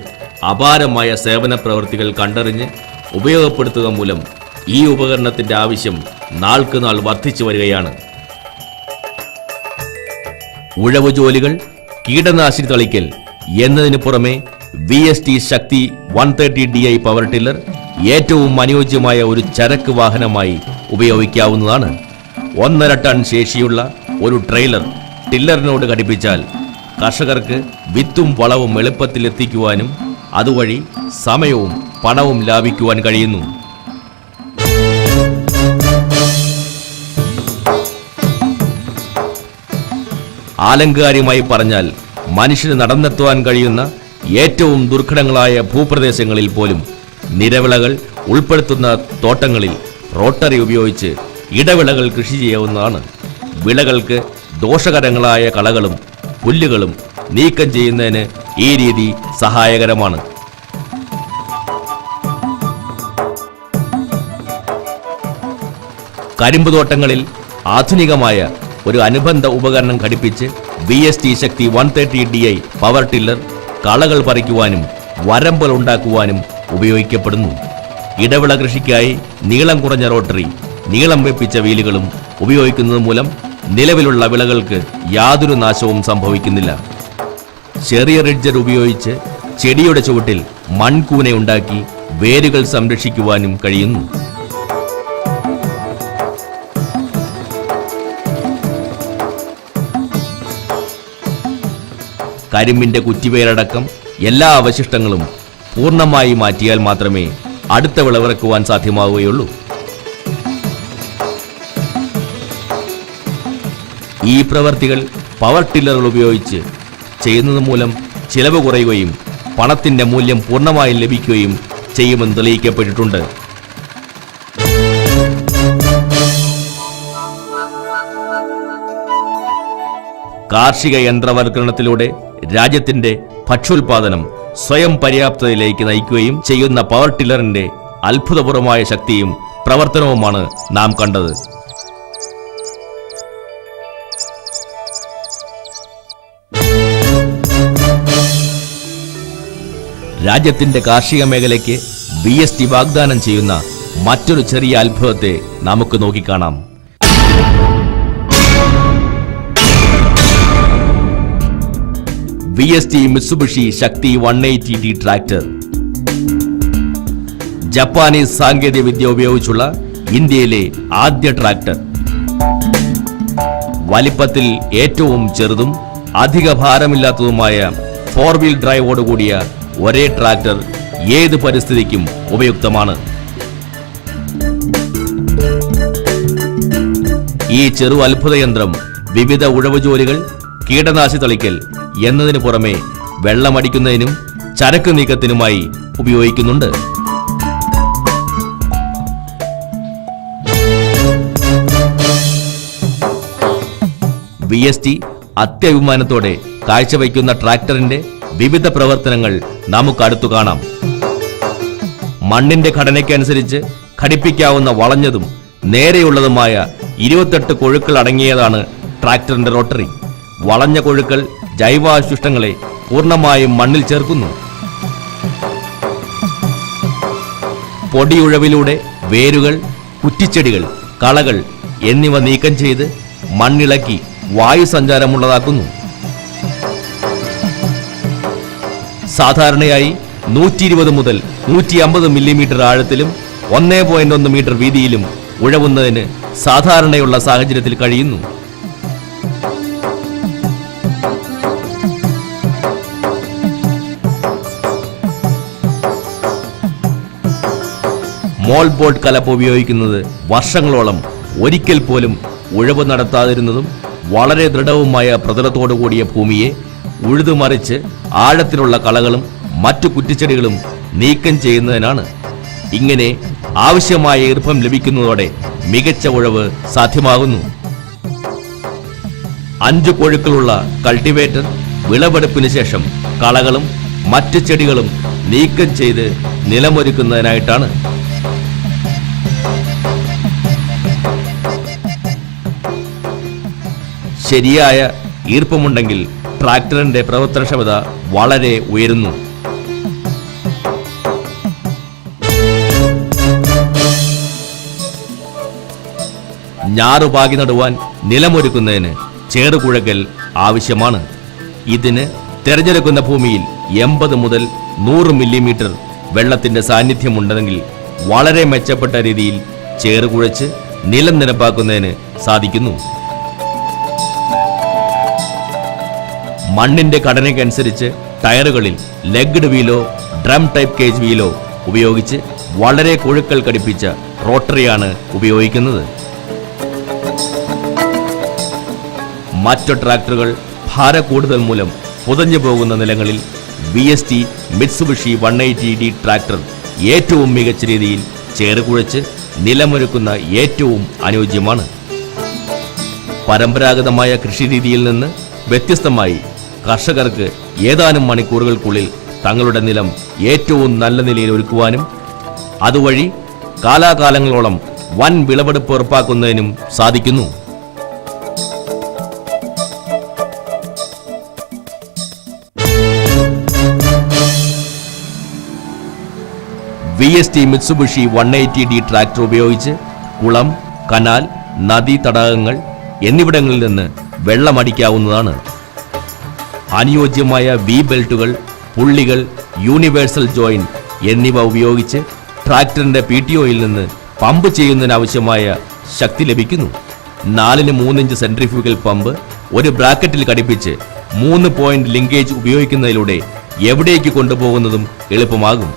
അപാരമായ സേവന പ്രവൃത്തികൾ കണ്ടറിഞ്ഞ് ഉപയോഗപ്പെടുത്തുക മൂലം ഈ ഉപകരണത്തിൻ്റെ ആവശ്യം നാൾക്ക് നാൾ വർദ്ധിച്ചു വരികയാണ്. ഉഴവു ജോലികൾ, കീടനാശിനി തളിക്കൽ എന്നതിനു പുറമെ VST ശക്തി 130DI പവർ ടില്ലർ ഏറ്റവും അനുയോജ്യമായ ഒരു ചരക്ക് വാഹനമായി ഉപയോഗിക്കാവുന്നതാണ്. 1.5 ടൺ ശേഷിയുള്ള ഒരു ട്രെയിലർ ടില്ലറിനോട് ഘടിപ്പിച്ചാൽ കർഷകർക്ക് വിത്തും വളവും എളുപ്പത്തിൽ എത്തിക്കുവാനും അതുവഴി സമയവും പണവും ലാഭിക്കുവാൻ കഴിയുന്നു. ആലങ്കാരികമായി പറഞ്ഞാൽ മനുഷ്യന് നടന്നെത്തുവാൻ കഴിയുന്ന ഏറ്റവും ദുർഘടങ്ങളായ ഭൂപ്രദേശങ്ങളിൽ പോലും നിരവിളകൾ ഉൾപ്പെടുത്തുന്ന തോട്ടങ്ങളിൽ റോട്ടറി ഉപയോഗിച്ച് ഇടവിളകൾ കൃഷി ചെയ്യാവുന്നതാണ്. വിളകൾക്ക് ദോഷകരങ്ങളായ കളകളും പുല്ലുകളും നീക്കം ചെയ്യുന്നതിന് ഈ രീതി സഹായകരമാണ്. കരിമ്പ് തോട്ടങ്ങളിൽ ആധുനികമായ ഒരു അനുബന്ധ ഉപകരണം ഘടിപ്പിച്ച് VST ശക്തി 130DI പവർ ടില്ലർ കളകൾ പറിക്കുവാനും വരമ്പുകൾ ഉണ്ടാക്കുവാനും ഉപയോഗിക്കപ്പെടുന്നു. ഇടവിള കൃഷിക്കായി നീളം കുറഞ്ഞ റോട്ടറി, നീളം വെപ്പിച്ച വീലുകളും ഉപയോഗിക്കുന്നത് മൂലം നിലവിലുള്ള വിളകൾക്ക് യാതൊരു നാശവും സംഭവിക്കുന്നില്ല. ചെറിയ റിഡ്ജർ ഉപയോഗിച്ച് ചെടിയുടെ ചുവട്ടിൽ മൺകൂന ഉണ്ടാക്കി വേരുകൾ സംരക്ഷിക്കുവാനും കഴിയുന്നു. കരിമ്പിന്റെ കുറ്റിവേരടക്കം എല്ലാ അവശിഷ്ടങ്ങളും പൂർണ്ണമായി മാറ്റിയാൽ മാത്രമേ അടുത്ത വിളവിറക്കുവാൻ സാധ്യമാവുകയുള്ളൂ. ഈ പ്രവർത്തികൾ പവർ ടില്ലറുകൾ ഉപയോഗിച്ച് ചെയ്യുന്നത് മൂലം ചിലവ് കുറയുകയും പണത്തിന്റെ മൂല്യം പൂർണ്ണമായും ലഭിക്കുകയും ചെയ്യുമെന്ന് തെളിയിക്കപ്പെട്ടിട്ടുണ്ട്. കാർഷിക യന്ത്രവൽക്കരണത്തിലൂടെ രാജ്യത്തിന്റെ ഭക്ഷ്യോൽപാദനം സ്വയം പര്യാപ്തതയിലേക്ക് നയിക്കുകയും ചെയ്യുന്ന പവർ ടില്ലറിന്റെ അത്ഭുതപൂർവമായ ശക്തിയും പ്രവർത്തനവുമാണ് നാം കണ്ടത്. രാജ്യത്തിന്റെ കാർഷിക മേഖലയ്ക്ക് VST വാഗ്ദാനം ചെയ്യുന്ന മറ്റൊരു ചെറിയ അത്ഭുതത്തെ നമുക്ക് നോക്കിക്കാണാം. VST മിത്സുബിഷി ശക്തി 180D ട്രാക്ടർ. ജപ്പാനീസ് സാങ്കേതിക വിദ്യ ഉപയോഗിച്ചുള്ള ഇന്ത്യയിലെ ആദ്യ ട്രാക്ടർ. വലിപ്പത്തിൽ ഏറ്റവും ചെറുതും അധിക ഭാരമില്ലാത്തതുമായ 4 വീൽ ഡ്രൈവോടുകൂടിയ ഒരേ ട്രാക്ടർ ഏത് പരിസ്ഥിതിക്കും ഉപയുക്തമാണ്. ഈ ചെറു അത്ഭുത യന്ത്രം വിവിധ ഉഴവു ജോലികൾ, കീടനാശിനി തളിക്കൽ എന്നതിനു പുറമെ വെള്ളമടിക്കുന്നതിനും ചരക്ക് നീക്കത്തിനുമായി ഉപയോഗിക്കുന്നുണ്ട്. VST അത്യഭിമാനത്തോടെ കാഴ്ചവയ്ക്കുന്ന ട്രാക്ടറിന്റെ വിവിധ പ്രവർത്തനങ്ങൾ നമുക്ക് അടുത്തു കാണാം. മണ്ണിന്റെ ഘടനയ്ക്കനുസരിച്ച് ഘടിപ്പിക്കാവുന്ന വളഞ്ഞതും നേരെയുള്ളതുമായ 28 കൊഴുക്കൾ അടങ്ങിയതാണ് ട്രാക്ടറിന്റെ റോട്ടറി. വളഞ്ഞ കൊഴുക്കൾ ജൈവാവശിഷ്ടങ്ങളെ പൂർണ്ണമായും മണ്ണിൽ ചേർക്കുന്നു. പൊടിയുഴവിലൂടെ വേരുകൾ, കുറ്റിച്ചെടികൾ, കളകൾ എന്നിവ നീക്കം ചെയ്ത് മണ്ണിളക്കി വായു സഞ്ചാരമുള്ളതാക്കുന്നു. സാധാരണയായി 120 മുതൽ 150 മില്ലിമീറ്റർ ആഴത്തിലും 1.1 മീറ്റർ വീതിയിലും ഉഴവുന്നതിന് സാധാരണയുള്ള സാഹചര്യത്തിൽ കഴിയുന്നു. മോൾ ബോർഡ് കലപ്പ ഉപയോഗിക്കുന്നത് വർഷങ്ങളോളം ഒരിക്കൽ പോലും ഉഴവ് നടത്താതിരുന്നതും വളരെ ദൃഢവുമായ പ്രതലത്തോടുകൂടിയ ഭൂമിയെ ഉഴുതുമറിച്ച് ആഴത്തിലുള്ള കളകളും മറ്റു കുറ്റിച്ചെടികളും നീക്കം ചെയ്യുന്നതിനാണ്. ഇങ്ങനെ ആവശ്യമായ ഈർപ്പം ലഭിക്കുന്നതോടെ മികച്ച ഉഴവ് സാധ്യമാകുന്നു. 5 കൊഴുക്കളുള്ള കൾട്ടിവേറ്റർ വിളവെടുപ്പിന് ശേഷം കളകളും മറ്റു ചെടികളും നീക്കം ചെയ്ത് നിലമൊരുക്കുന്നതിനായിട്ടാണ്. ശരിയായ ഈർപ്പമുണ്ടെങ്കിൽ ട്രാക്ടറിന്റെ പ്രവർത്തനക്ഷമത വളരെ ഉയരുന്നു. ഞാറുപാകി നടുവാൻ നിലമൊരുക്കുന്നതിന് ചേറുകുഴക്കൽ ആവശ്യമാണ്. ഇതിന് തിരഞ്ഞെടുക്കുന്ന ഭൂമിയിൽ 80 മുതൽ 100 മില്ലിമീറ്റർ വെള്ളത്തിന്റെ സാന്നിധ്യമുണ്ടെങ്കിൽ വളരെ മെച്ചപ്പെട്ട രീതിയിൽ ചേറുകുഴച്ച് നിലം നിരപ്പാക്കുന്നതിന് സാധിക്കുന്നു. മണ്ണിന്റെ ഘടനയ്ക്കനുസരിച്ച് ടയറുകളിൽ ലെഗ്ഡ് വീലോ ഡ്രം ടൈപ്പ് കേജ് വീലോ ഉപയോഗിച്ച് വളരെ കൊഴുക്കൽ ഘടിപ്പിച്ച റോട്ടറിയാണ് ഉപയോഗിക്കുന്നത്. മറ്റു ട്രാക്ടറുകൾ ഭാര കൂടുതൽ മൂലം പുതഞ്ഞു പോകുന്ന നിലങ്ങളിൽ VST മിത്സുബിഷി 180D ട്രാക്ടർ ഏറ്റവും മികച്ച രീതിയിൽ ചേറുകുഴച്ച് നിലമൊരുക്കുന്ന ഏറ്റവും അനുയോജ്യമാണ്. പരമ്പരാഗതമായ കൃഷിരീതിയിൽ നിന്ന് വ്യത്യസ്തമായി കർഷകർക്ക് ഏതാനും മണിക്കൂറുകൾക്കുള്ളിൽ തങ്ങളുടെ നിലം ഏറ്റവും നല്ല നിലയിൽ ഒരുക്കുവാനും അതുവഴി കാലാകാലങ്ങളോളം വൻ വിളവെടുപ്പ് ഉറപ്പാക്കുന്നതിനും സാധിക്കുന്നു. VST മിത്സുബിഷി 180D ട്രാക്ടർ ഉപയോഗിച്ച് കുളം, കനാൽ, നദീ തടാകങ്ങൾ എന്നിവിടങ്ങളിൽ നിന്ന് വെള്ളമടിക്കാവുന്നതാണ്. അനുയോജ്യമായ വി ബെൽറ്റുകൾ, പുള്ളികൾ, യൂണിവേഴ്സൽ ജോയിൻ എന്നിവ ഉപയോഗിച്ച് ട്രാക്ടറിന്റെ PTOയിൽ നിന്ന് പമ്പ് ചെയ്യുന്നതിനാവശ്യമായ ശക്തി ലഭിക്കുന്നു. 4-3 ഇഞ്ച് സെൻട്രിഫ്യൂഗൽ പമ്പ് ഒരു ബ്രാക്കറ്റിൽ ഘടിപ്പിച്ച് 3 പോയിന്റ് ലിങ്കേജ് ഉപയോഗിക്കുന്നതിലൂടെ എവിടേക്ക് കൊണ്ടുപോകുന്നതും എളുപ്പമാകും.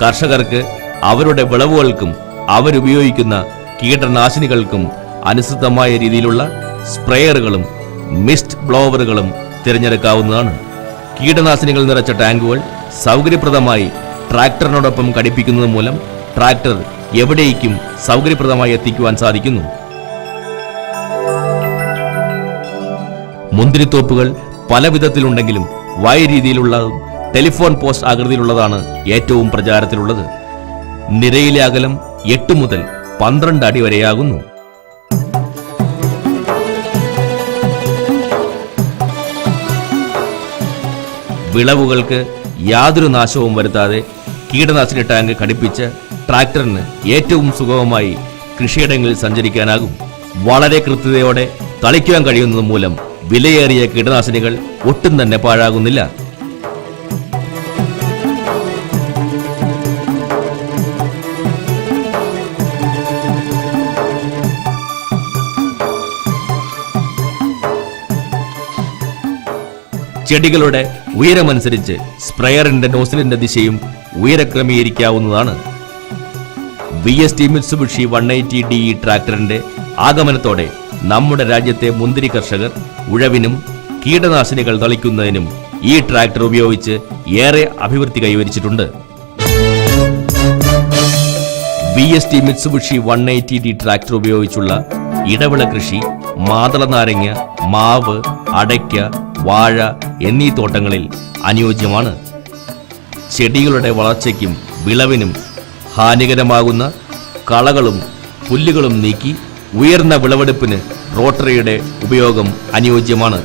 കർഷകർക്ക് അവരുടെ വിളവുകൾക്കും അവരുപയോഗിക്കുന്ന കീടനാശിനികൾക്കും അനുസൃതമായ രീതിയിലുള്ള സ്പ്രേയറുകളും മിസ്റ്റ് ബ്ലോവറുകളും തിരഞ്ഞെടുക്കാവുന്നതാണ്. കീടനാശിനികൾ നിറച്ച ടാങ്കുകൾ സൗകര്യപ്രദമായി ട്രാക്ടറിനോടൊപ്പം ഘടിപ്പിക്കുന്നത് മൂലം ട്രാക്ടർ എവിടേക്കും സൗകര്യപ്രദമായി എത്തിക്കുവാൻ സാധിക്കുന്നു. മുന്തിരിത്തോപ്പുകൾ പല വിധത്തിലുണ്ടെങ്കിലും വൈ രീതിയിലുള്ളതും ടെലിഫോൺ പോസ്റ്റ് ആകൃതിയിലുള്ളതാണ് ഏറ്റവും പ്രചാരത്തിലുള്ളത്. നിരയിലെ അകലം 8 മുതൽ 12 അടി വരെയാകുന്നു. വിളവുകൾക്ക് യാതൊരു നാശവും വരുത്താതെ കീടനാശിനി ടാങ്ക് ഘടിപ്പിച്ച ട്രാക്ടറിന് ഏറ്റവും സുഗമമായി കൃഷിയിടങ്ങളിൽ സഞ്ചരിക്കാനാകും. വളരെ കൃത്യതയോടെ തളിക്കുവാൻ കഴിയുന്നത് മൂലം വിലയേറിയ കീടനാശിനികൾ ഒട്ടും തന്നെ പാഴാകുന്നില്ല. ചെടികളുടെ ഉയരമനുസരിച്ച് സ്പ്രേയറിന്റെ നോസിലിന്റെ ദിശയും ഉയരക്രമീകരിക്കാവുന്നതാണ്. VST മിത്സുബിഷി 180D ട്രാക്ടറിന്റെ ആഗമനത്തോടെ നമ്മുടെ രാജ്യത്തെ മുന്തിരി കർഷകർ ഉഴവിനും കീടനാശിനികൾ തളിക്കുന്നതിനും ഈ ട്രാക്ടർ ഉപയോഗിച്ച് ഏറെ അഭിവൃദ്ധി കൈവരിച്ചിട്ടുണ്ട്. VST മിത്സുബിഷി 180D ട്രാക്ടർ ഉപയോഗിച്ചുള്ള ഇടവിള കൃഷി മാതള നാരങ്ങ, മാവ്, അടയ്ക്ക, വാഴ എന്നീ തോട്ടങ്ങളിൽ അനുയോജ്യമാണ്. ചെടികളുടെ വളർച്ചയ്ക്കും വിളവിനും ഹാനികരമാകുന്ന കളകളും പുല്ലുകളും നീക്കി ഉയർന്ന വിളവെടുപ്പിന് റോട്ടറിയുടെ ഉപയോഗം അനുയോജ്യമാണ്.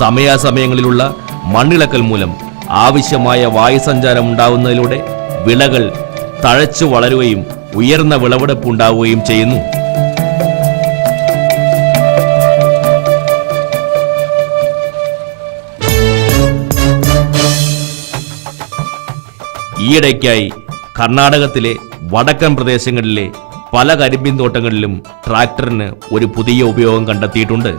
സമയാസമയങ്ങളിലുള്ള മണ്ണിളക്കൽ മൂലം ആവശ്യമായ വായുസഞ്ചാരം ഉണ്ടാവുന്നതിലൂടെ വിളകൾ തഴച്ചു വളരുകയും ഉയർന്ന വിളവെടുപ്പ് ഉണ്ടാവുകയും ചെയ്യുന്നു. ഈയിടയ്ക്കായി കർണാടകത്തിലെ വടക്കൻ പ്രദേശങ്ങളിലെ പല കരിമ്പിൻ തോട്ടങ്ങളിലും ട്രാക്ടറിന് ഒരു പുതിയ ഉപയോഗം കണ്ടെത്തിയിട്ടുണ്ട്.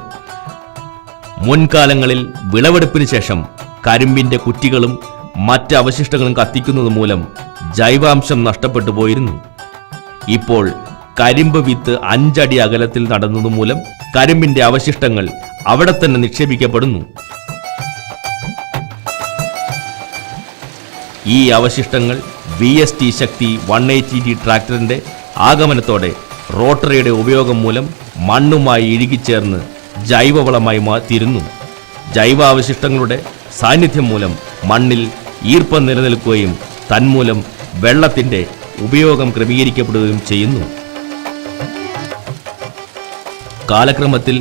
മുൻകാലങ്ങളിൽ വിളവെടുപ്പിന് ശേഷം കരിമ്പിന്റെ കുറ്റികളും മറ്റ് അവശിഷ്ടങ്ങളും കത്തിക്കുന്നത് മൂലം ജൈവാംശം നഷ്ടപ്പെട്ടു പോയിരുന്നു. ഇപ്പോൾ കരിമ്പ് വിത്ത് 5 അടി അകലത്തിൽ നടന്നതുമൂലം കരിമ്പിന്റെ അവശിഷ്ടങ്ങൾ അവിടെ തന്നെ നിക്ഷേപിക്കപ്പെടുന്നു. ഈ അവശിഷ്ടങ്ങൾ VST ശക്തി 180D ട്രാക്ടറിന്റെ ആഗമനത്തോടെ റോട്ടറിയുടെ ഉപയോഗം മൂലം മണ്ണുമായി ഇഴുകിച്ചേർന്ന് ജൈവവളമായി തീരുന്നു. ജൈവാവശിഷ്ടങ്ങളുടെ സാന്നിധ്യം മൂലം മണ്ണിൽ ഈർപ്പം നിലനിൽക്കുകയും തന്മൂലം വെള്ളത്തിന്റെ ഉപയോഗം ക്രമീകരിക്കപ്പെടുകയും ചെയ്യുന്നു. കാലക്രമത്തിൽ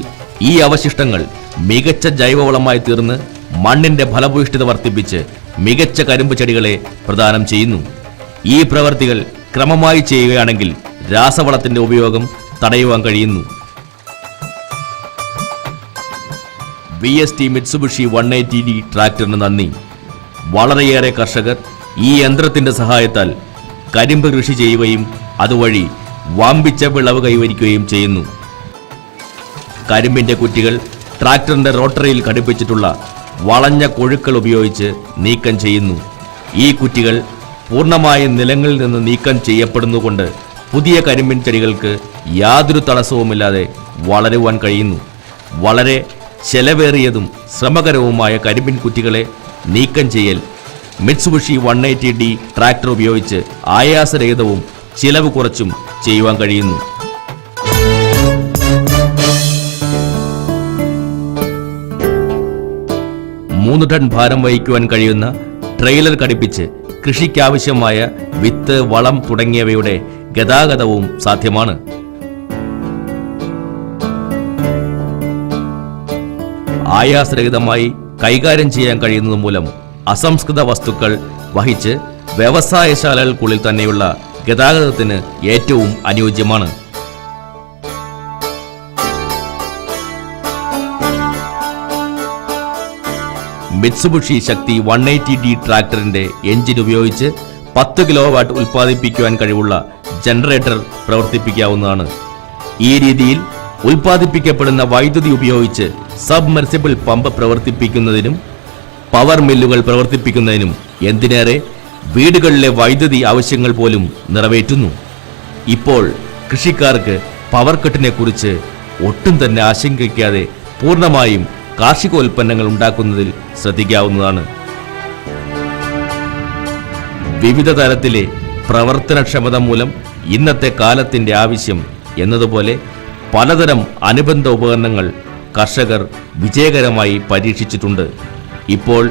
ഈ അവശിഷ്ടങ്ങൾ മികച്ച ജൈവവളമായി തീർന്ന് മണ്ണിന്റെ ഫലഭൂയിഷ്ഠത വർദ്ധിപ്പിച്ച് മികച്ച കരിമ്പ് ചെടികളെ പ്രദാനം ചെയ്യുന്നു. ഈ പ്രവർത്തികൾ ക്രമമായി ചെയ്യുകയാണെങ്കിൽ രാസവളത്തിന്റെ ഉപയോഗം തടയുവാൻ കഴിയുന്നു. VST മിറ്റ്സുബിഷി 180D ട്രാക്ടറിന് നന്ദി. വളരെയേറെ കർഷകർ ഈ യന്ത്രത്തിന്റെ സഹായത്താൽ കരിമ്പ് കൃഷി ചെയ്യുകയും അതുവഴി വമ്പിച്ച വിളവ് കൈവരിക്കുകയും ചെയ്യുന്നു. കരിമ്പിന്റെ കുറ്റികൾ ട്രാക്ടറിന്റെ റോട്ടറിയിൽ ഘടിപ്പിച്ചിട്ടുള്ള വളഞ്ഞ കൊഴുക്കൾ ഉപയോഗിച്ച് നീക്കം ചെയ്യുന്നു. ഈ കുറ്റികൾ പൂർണ്ണമായും നിലങ്ങളിൽ നിന്ന് നീക്കം ചെയ്യപ്പെടുന്നതുകൊണ്ട് പുതിയ കരിമ്പിൻ ചെടികൾക്ക് യാതൊരു തടസ്സവുമില്ലാതെ വളരുവാൻ കഴിയുന്നു. വളരെ ചെലവേറിയതും ശ്രമകരവുമായ കരിമ്പിൻ കുറ്റികളെ നീക്കം ചെയ്യൽ മിറ്റ്സുബിഷി 180D ട്രാക്ടർ ഉപയോഗിച്ച് ആയാസരഹിതവും ചിലവ് കുറച്ചും ചെയ്യുവാൻ കഴിയുന്നു. 3 ടൺ ഭാരം വഹിക്കുവാൻ കഴിയുന്ന ട്രെയിലർ ഘടിപ്പിച്ച് കൃഷിക്കാവശ്യമായ വിത്ത്, വളം തുടങ്ങിയവയുടെ ഗതാഗതവും സാധ്യമാണ്. ആയാസരഹിതമായി കൈകാര്യം ചെയ്യാൻ കഴിയുന്നത് മൂലം അസംസ്കൃത വസ്തുക്കൾ വഹിച്ച് വ്യവസായശാലകൾക്കുള്ളിൽ തന്നെയുള്ള ഗതാഗതത്തിന് ഏറ്റവും അനുയോജ്യമാണ്. മിറ്റ്സുബിഷി ശക്തി 180D ട്രാക്ടറിന്റെ എഞ്ചിൻ ഉപയോഗിച്ച് 10 കിലോവാട്ട് ഉൽപ്പാദിപ്പിക്കുവാൻ കഴിവുള്ള ജനറേറ്റർ പ്രവർത്തിപ്പിക്കാവുന്നതാണ്. ഈ രീതിയിൽ ഉൽപ്പാദിപ്പിക്കപ്പെടുന്ന വൈദ്യുതി ഉപയോഗിച്ച് സബ്മെർസിബിൾ പമ്പ് പ്രവർത്തിപ്പിക്കുന്നതിനും പവർ മില്ലുകൾ പ്രവർത്തിപ്പിക്കുന്നതിനും എന്തിനേറെ വീടുകളിലെ വൈദ്യുതി ആവശ്യങ്ങൾ പോലും നിറവേറ്റുന്നു. ഇപ്പോൾ കൃഷിക്കാർക്ക് പവർ കട്ടിനെ കുറിച്ച് ഒട്ടും തന്നെ ആശങ്കിക്കാതെ പൂർണ്ണമായും കാർഷികോൽപ്പന്നങ്ങൾ ഉണ്ടാക്കുന്നതിൽ ശ്രദ്ധിക്കാവുന്നതാണ്. വിവിധ തരത്തിലെ പ്രവർത്തനക്ഷമത മൂലം ഇന്നത്തെ കാലത്തിന്റെ ആവശ്യം എന്നതുപോലെ പലതരം അനുബന്ധ ഉപകരണങ്ങൾ കർഷകർ വിജയകരമായി പരീക്ഷിച്ചിട്ടുണ്ട്. ഇപ്പോൾ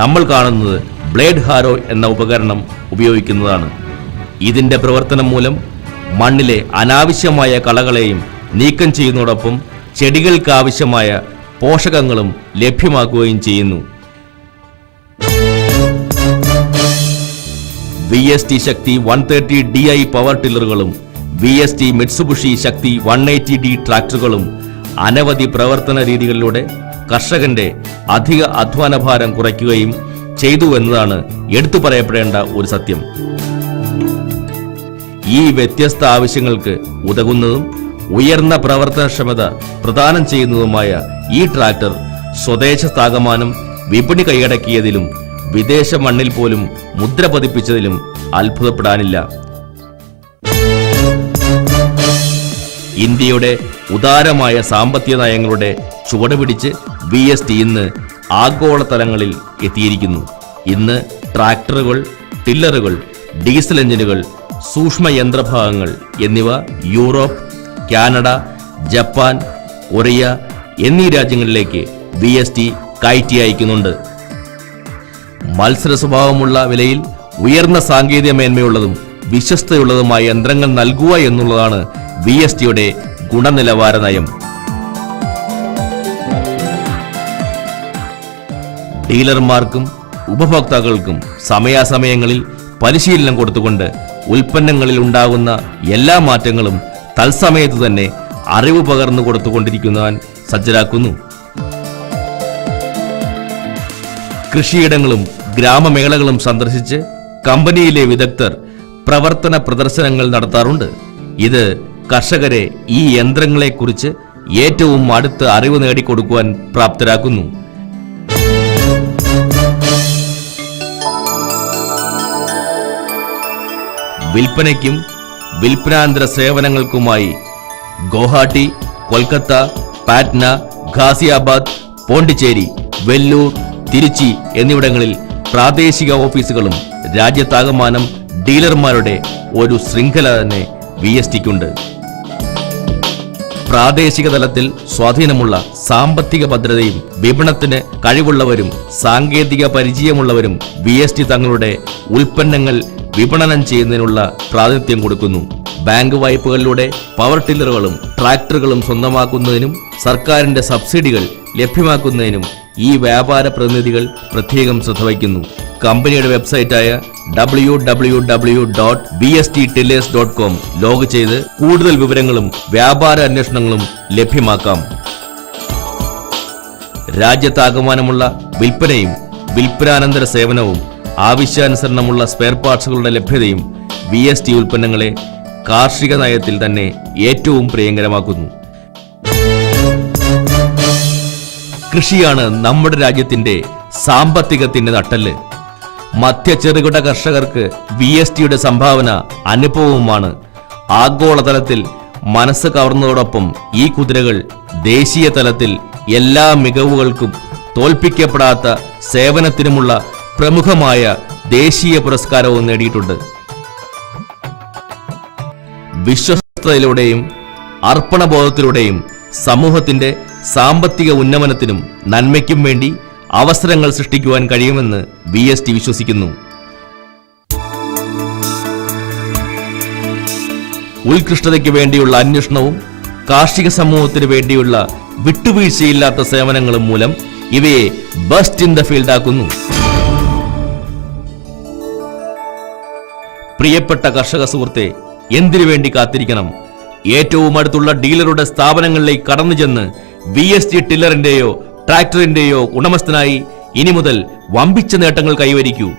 നമ്മൾ കാണുന്നത് ബ്ലേഡ് ഹാരോ എന്ന ഉപകരണം ഉപയോഗിക്കുന്നതാണ്. ഇതിന്റെ പ്രവർത്തനം മൂലം മണ്ണിലെ അനാവശ്യമായ കളകളെയും നീക്കം ചെയ്യുന്നതോടൊപ്പം ചെടികൾക്ക് ആവശ്യമായ പോഷകങ്ങളും ലഭ്യമാക്കുകയും ചെയ്യുന്നു. VST ശക്തി 130DI പവർ ടില്ലറുകളും VST മിറ്റ്സുബിഷി ശക്തി 180D ട്രാക്ടറുകളും അനവധി പ്രവർത്തന രീതികളിലൂടെ കർഷകന്റെ അധിക അധ്വാനഭാരം കുറയ്ക്കുകയും ചെയ്തു എന്നതാണ് എടുത്തു പറയപ്പെടേണ്ട ഒരു സത്യം. ഈ വ്യത്യസ്ത ആവശ്യങ്ങൾക്ക് ഉതകുന്നതും ഉയർന്ന പ്രവർത്തനക്ഷമത പ്രദാനം ചെയ്യുന്നതുമായ ഈ ട്രാക്ടർ സ്വദേശത്താകമാനം വിപണി കൈയടക്കിയതിലും വിദേശ മണ്ണിൽ പോലും മുദ്ര പതിപ്പിച്ചതിലും അത്ഭുതപ്പെടാനില്ല. ഇന്ത്യയുടെ ഉദാരമായ സാമ്പത്തിക നയങ്ങളുടെ ചുവടുപിടിച്ച് VST ഇന്ന് ആഗോളതലങ്ങളിൽ എത്തിയിരിക്കുന്നു. ഇന്ന് ട്രാക്ടറുകൾ, ടില്ലറുകൾ, ഡീസൽ എഞ്ചിനുകൾ, സൂക്ഷ്മ യന്ത്രഭാഗങ്ങൾ എന്നിവ യൂറോപ്പ്, കാനഡ, ജപ്പാൻ, കൊറിയ എന്നീ രാജ്യങ്ങളിലേക്ക് VST കയറ്റി അയക്കുന്നുണ്ട്. മത്സര സ്വഭാവമുള്ള വിലയിൽ ഉയർന്ന സാങ്കേതിക മേന്മയുള്ളതും വിശ്വസ്തയുള്ളതുമായ യന്ത്രങ്ങൾ നൽകുക എന്നുള്ളതാണ് VSTയുടെ ഗുണനിലവാര നയം. ഡീലർമാർക്കും ഉപഭോക്താക്കൾക്കും സമയാസമയങ്ങളിൽ പരിശീലനം കൊടുത്തുകൊണ്ട് ഉൽപ്പന്നങ്ങളിൽ ഉണ്ടാകുന്ന എല്ലാ മാറ്റങ്ങളും തത്സമയത്ത് തന്നെ അറിവ് പകർന്നു കൊടുത്തുകൊണ്ടിരിക്കുവാൻ സജ്ജരാക്കുന്നു. കൃഷിയിടങ്ങളും ഗ്രാമമേളകളും സന്ദർശിച്ച് കമ്പനിയിലെ വിദഗ്ധർ പ്രവർത്തന പ്രദർശനങ്ങൾ നടത്താറുണ്ട്. ഇത് കർഷകരെ ഈ യന്ത്രങ്ങളെക്കുറിച്ച് ഏറ്റവും അടുത്ത് അറിവ് നേടിക്കൊടുക്കുവാൻ പ്രാപ്തരാക്കുന്നു. വിൽപ്പനയ്ക്കും വിൽപ്പനാന്തര സേവനങ്ങൾക്കുമായി ഗുവാഹട്ടി, കൊൽക്കത്ത, പാറ്റ്ന, ഗാസിയാബാദ്, പോണ്ടിച്ചേരി, വെല്ലൂർ, തിരുച്ചി എന്നിവിടങ്ങളിൽ പ്രാദേശിക ഓഫീസുകളും രാജ്യത്താകമാനം ഡീലർമാരുടെ ഒരു ശൃംഖല തന്നെ VSTക്കുണ്ട്. പ്രാദേശിക തലത്തിൽ സ്വാധീനമുള്ള സാമ്പത്തിക ഭദ്രതയും വിപണത്തിന് കഴിവുള്ളവരും സാങ്കേതിക പരിചയമുള്ളവരും VST തങ്ങളുടെ ഉൽപ്പന്നങ്ങൾ വിപണനം ചെയ്യുന്നതിനുള്ള പ്രാതിനിധ്യം കൊടുക്കുന്നു. ബാങ്ക് വായ്പകളിലൂടെ പവർ ടില്ലറുകളും ട്രാക്ടറുകളും സ്വന്തമാക്കുന്നതിനും സർക്കാരിന്റെ സബ്സിഡികൾ ലഭ്യമാക്കുന്നതിനും ഈ വ്യാപാര പ്രതിനിധികൾ പ്രത്യേകം ശ്രദ്ധ വയ്ക്കുന്നു. കമ്പനിയുടെ വെബ്സൈറ്റായ www.vsttillers.com ലോഗ് ചെയ്ത് കൂടുതൽ വിവരങ്ങളും വ്യാപാര അന്വേഷണങ്ങളും ലഭ്യമാക്കാം. രാജ്യത്താകമാനമുള്ള വിൽപ്പനയും വിൽപ്പനാനന്തര സേവനവും ആവശ്യാനുസരണമുള്ള സ്പെയർ പാർട്സുകളുടെ ലഭ്യതയും VST ഉൽപ്പന്നങ്ങളെ കാർഷിക നയത്തിൽ തന്നെ ഏറ്റവും പ്രിയങ്കരമാക്കുന്നു. കൃഷിയാണ് നമ്മുടെ രാജ്യത്തിന്റെ സാമ്പത്തികത്തിന്റെ നട്ടെല്ല്. മധ്യ ചെറുകിട കർഷകർക്ക് VSTയുടെ സംഭാവന അനുഭവവുമാണ്. ആഗോളതലത്തിൽ മനസ്സ് കവർന്നതോടൊപ്പം ഈ കുതിരകൾ ദേശീയ തലത്തിൽ എല്ലാ മികവുകൾക്കും തോൽപ്പിക്കപ്പെടാത്ത സേവനത്തിനുമുള്ള പ്രമുഖമായ ദേശീയ പുരസ്കാരവും നേടിയിട്ടുണ്ട്. വിശ്വസ്തതയിലൂടെയും അർപ്പണബോധത്തിലൂടെയും സമൂഹത്തിന്റെ സാമ്പത്തിക ഉന്നമനത്തിനും നന്മയ്ക്കും വേണ്ടി അവസരങ്ങൾ സൃഷ്ടിക്കുവാൻ കഴിയുമെന്ന് VST വിശ്വസിക്കുന്നു. ഉത്കൃഷ്ടതയ്ക്ക് വേണ്ടിയുള്ള അന്വേഷണവും കാർഷിക സമൂഹത്തിന് വേണ്ടിയുള്ള വിട്ടുവീഴ്ചയില്ലാത്ത സേവനങ്ങളും മൂലം ഇവയെ ബെസ്റ്റ് ഇൻ ദ ഫീൽഡ് ആക്കുന്നു. പ്രിയപ്പെട്ട കർഷക സുഹൃത്തെ, എന്തിനു വേണ്ടി കാത്തിരിക്കണം? ഏറ്റവും അടുത്തുള്ള ഡീലറുടെ സ്ഥാപനങ്ങളിലേക്ക് കടന്നു ചെന്ന് VST ടില്ലറിന്റെയോ ട്രാക്ടറിന്റെയോ ഉടമസ്ഥനായി ഇനി മുതൽ വമ്പിച്ച നേട്ടങ്ങൾ കൈവരിക്കൂ.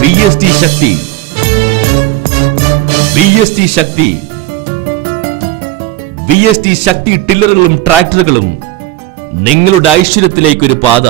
VST ശക്തി, VST ശക്തി, VST ശക്തി ടില്ലറുകളും ട്രാക്ടറുകളും നിങ്ങളുടെ ഐശ്വര്യത്തിലേക്കൊരു പാത.